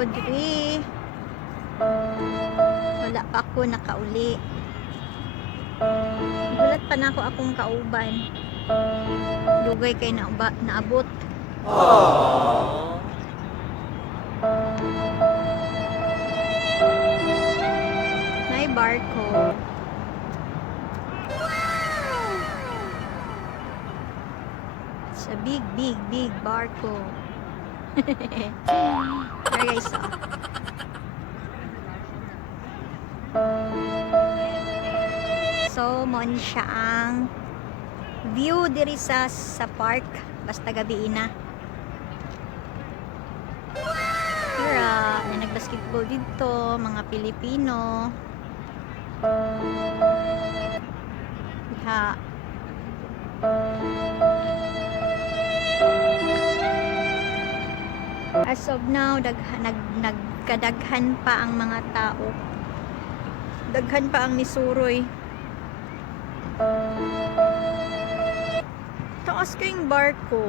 ko diri. Wala pa ako nakauli. Gulat pa na ako akong kauban. Dugay kay naabot. May barcode. It's a big barcode. There guys, so mo ni siya ang view diri sa park basta gabi na. Tara, may nagbasketball dito, mga Pilipino. Diha. As of now, nagkadaghan pa ang mga tao. Daghan pa ang nisuroy. Taas kayong barko.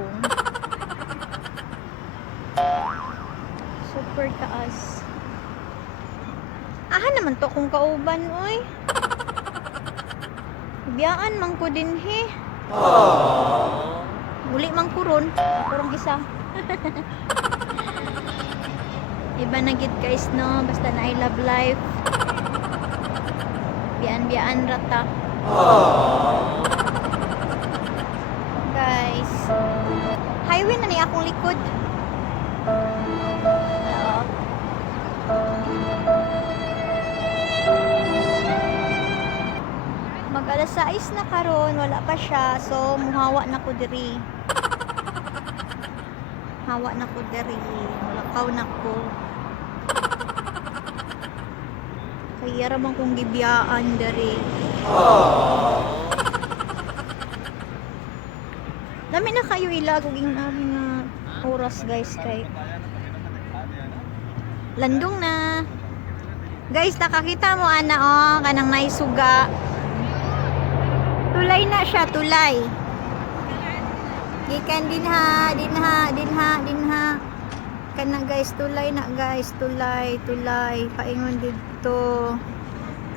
Super taas. Aha naman to kung kauban, oy. Biyaan man ko din he. Uli man kuron. Kurong isa. Iba na gid guys no, basta na I love life. Bian rata. Guys, highway na ni akong likod. Mag alas 6 na karon, wala pa siya. So muhawa na ko diri. Hawa na ko diri. Mulakaw na ko. Kaya ramang kong gibiyaan diri. Dami na kayo ilaguging namin nga oras guys kay landong na. Guys, nakakita mo ana oh, kanang naisuga. Tulay na siya, tulay. Gikan dinha. Kana guys, tulay na guys, tulay. Paingon dito.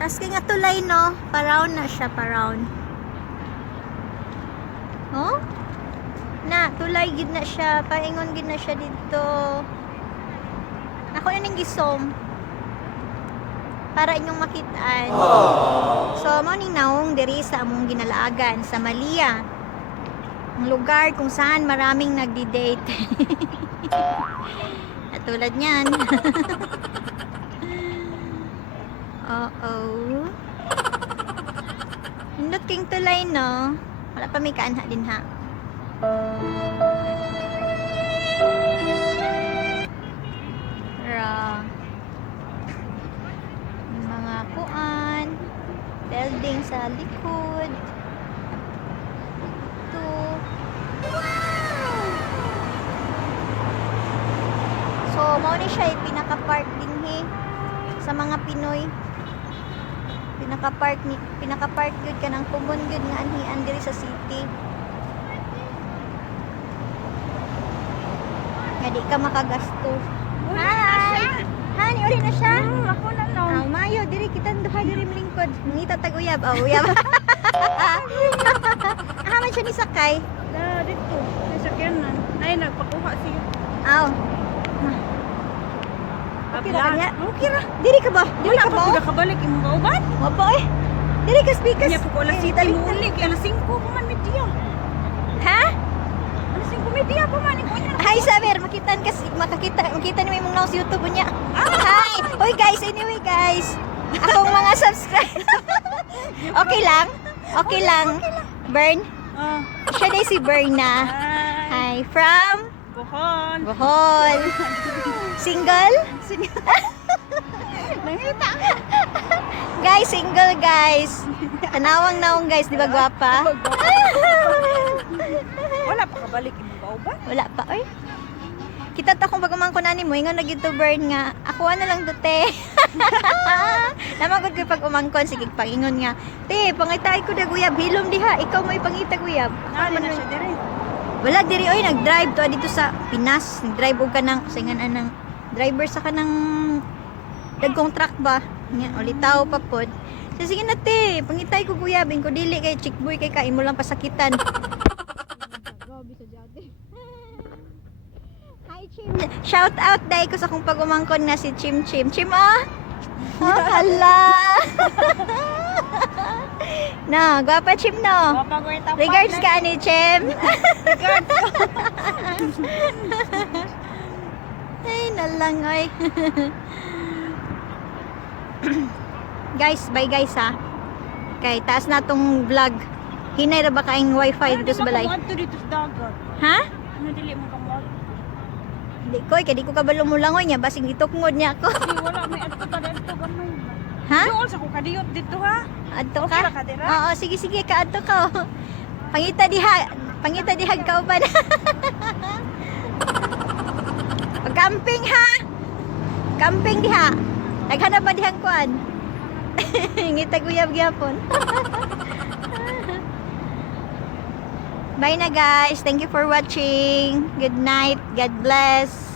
Tas kay nga tulay no, parawn na siya, parawn. Oh? Na, tulay gid na siya, paingon gid na siya dito. Ako na ning gisom. Para inyong makitaan. So, mo ning naong diri sa among ginalaagan sa Malia. Ang lugar kung saan maraming nagdi-date. At tulad niyan. Uh-oh. Hindot king tulay no. Wala pa may kaanha din ha. Mga kuan. Building sa likod. So, mao ni siya pinaka-park din sa mga Pinoy. Pinaka-park gyud kanang common gyud nga anhian diri sa city. Nga di ka makagasto. Hi! Hani, uli na siya? Ako na no. Mayo, diri kita duha diri lingkod. Mangita tag uyab. Uyab. Man siya ni sakay. Dito. Sa sakyanan. Ay, nagpakuha siya. Aw. Okay ra kanya? Okay ra. Diri ka ba? Diri ka ba? Wala pa kabalik imong kauban. Wa pa eh. Diri ka speakers. Kanya po alas 7 mo uli. Alas 5 pa man media. Ha? Alas 5 media pa man. Hi Saber, makita ni may mong sa YouTube niya. Hi. Hoy guys, anyway guys. Akong mga subscribe. Okay lang. Okay lang. Bern. Siya day si Berna. Hi. From Bohol. Single? Nangita. Guys, single guys. Tanawang-nawang guys, di ba gwapa? Wala pa kabalik imong kauban. Wala pa, oy. Kita ta kung pagumangko nani mo, ingon nag-youtuber nga. Ako ano lang dote. Namagod ko pag umangkon, sige pangingon nga. Te, pangitay ko na guyab, hilom diha. Ikaw may pangita guyab. Nali na siya diri. Wala diri oy, nag-drive to dito sa Pinas. Nag-drive og kanang singanan ng Driver sa kanang dagkong truck ba? Nya, ulitaw pa pod. So, sige na te, pangitay ko guyabin ko dili kay chick boy kay kain mo lang pasakitan. Grabe sa jati. Hi Chim. Shout out dai ko sa kong pagumangkon nga si Chim Chim. Chim ah. Oh, hala. No, gwapa Chim no. Regards ka ni Chim. Ay, nalang ay. Guys, bye guys ha. Kay taas na tong vlog. Hinay ra ba kaing wifi dito sa balay? Ano dito sa dagat? Ha? Ano dili mo kamot? Di ko, kay di ko kabalo mo langoy niya. Basing itukngod niya ako. Di wala may adto pa dito gamay. Ha? Doon sa ko kadiyot dito ha. Adto Okay ka? ra ka dira? Oo, sige sige ka adto ka. Oh. Pangita diha. Pangita dihag ka pa na. Camping ha. Camping diha. Naghanap ba dihang kuan? Ngitag uyab gyapon. Bye na guys. Thank you for watching. Good night. God bless.